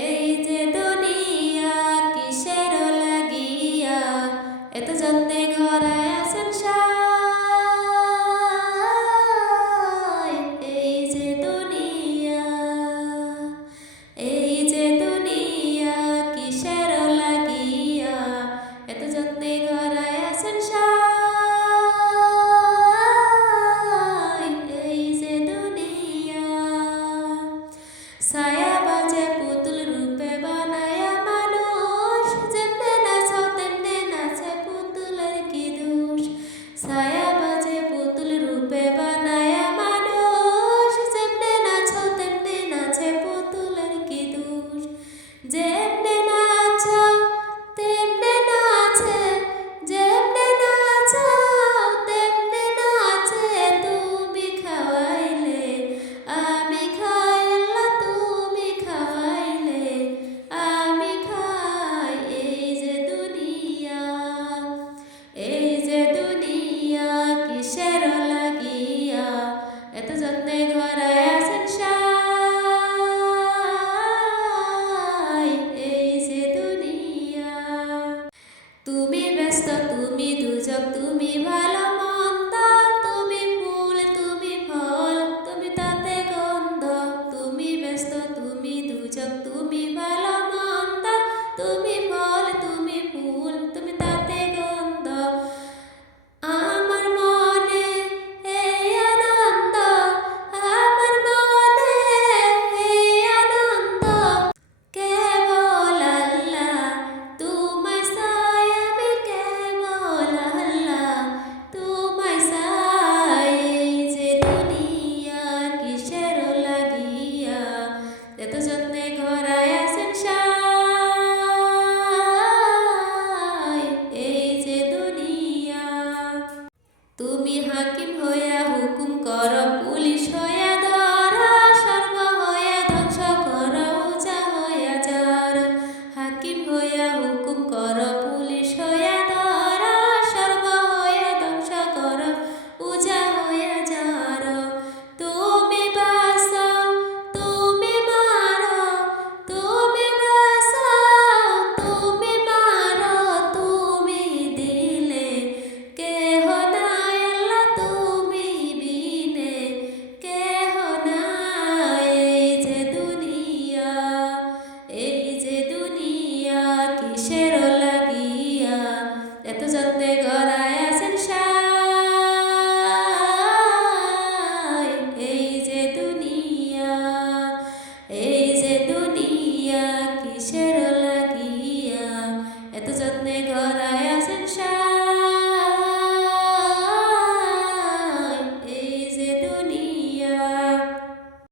এই যে দুনিয়া কিসের লাগিয়া এত যত্নে গড়ায় আছেন সাই। এই যে দুনিয়া কিসের লাগিয়া এত যত্নে গড়ায় আছেন সাই। এই যে দুনিয়া ছায়া বাজে পুতুল রূপে বানায়া মানুষ, যেমনে নাচাও তেমনে নাচে পুতুলের কি দোষ। ছায়া বাজে পুতুল রূপে বানায়া মানুষ, যেমনে নাচাও তেমনে নাচে পুতুলের কি দোষ। যেমনে নাচাও তেমনে নাচে, যেমনে নাচাও তেমনে নাচে। তুমি খাওয়াইলে আমি খাই, আল্লাহ তুমি খাওয়াইলে আমি খাই। এই যে দুনিয়া কিসের লাগিয়া এত যত্নে গড়ায় আছেন সাই। এই যে দুনিয়া তুমি ব্যস্ত, তুমি দুজক, তুমি ভালো মন্দ, তুমি ফুল তুমি ফল, তুমি তাতে গন্ধ। তুমি ব্যস্ত, তুমি দুজক, তুমি ভালো মন্দ, তুমি ফল তুমি ফুল, তুমি তাতে গন্ধ। আমার মনে এই আনন্দ, আমার মনে এই আনন্দ, কেবল আল্লাহ তোমায় চাই আমি, কেবল আল্লাহ তোমায় চাই। এই যে দুনিয়া কিসের লাগিয়া এত যত্নে গড়ায় আছেন সাই। এই যে দুনিয়া তুমি হাকিম হইয়া হুকুম কর, পুলিশ হইয়া ধর, সর্ব হইয়া ধ্বংস কর, উজা হইয়া যার। হাকিম হইয়া হুকুম কর, পুলিশ হইয়া ধর, সর্ব হইয়া ধ্বংস কর, উজা হইয়া যার। তুমি বাঁচাও তুমি মারো, তুমি বাঁচাও তুমি মারো, তুমি দিলে কেহ নাই, আল্লাহ তুমি বিনে কেহ নাই। এই যে দুনিয়া কিসের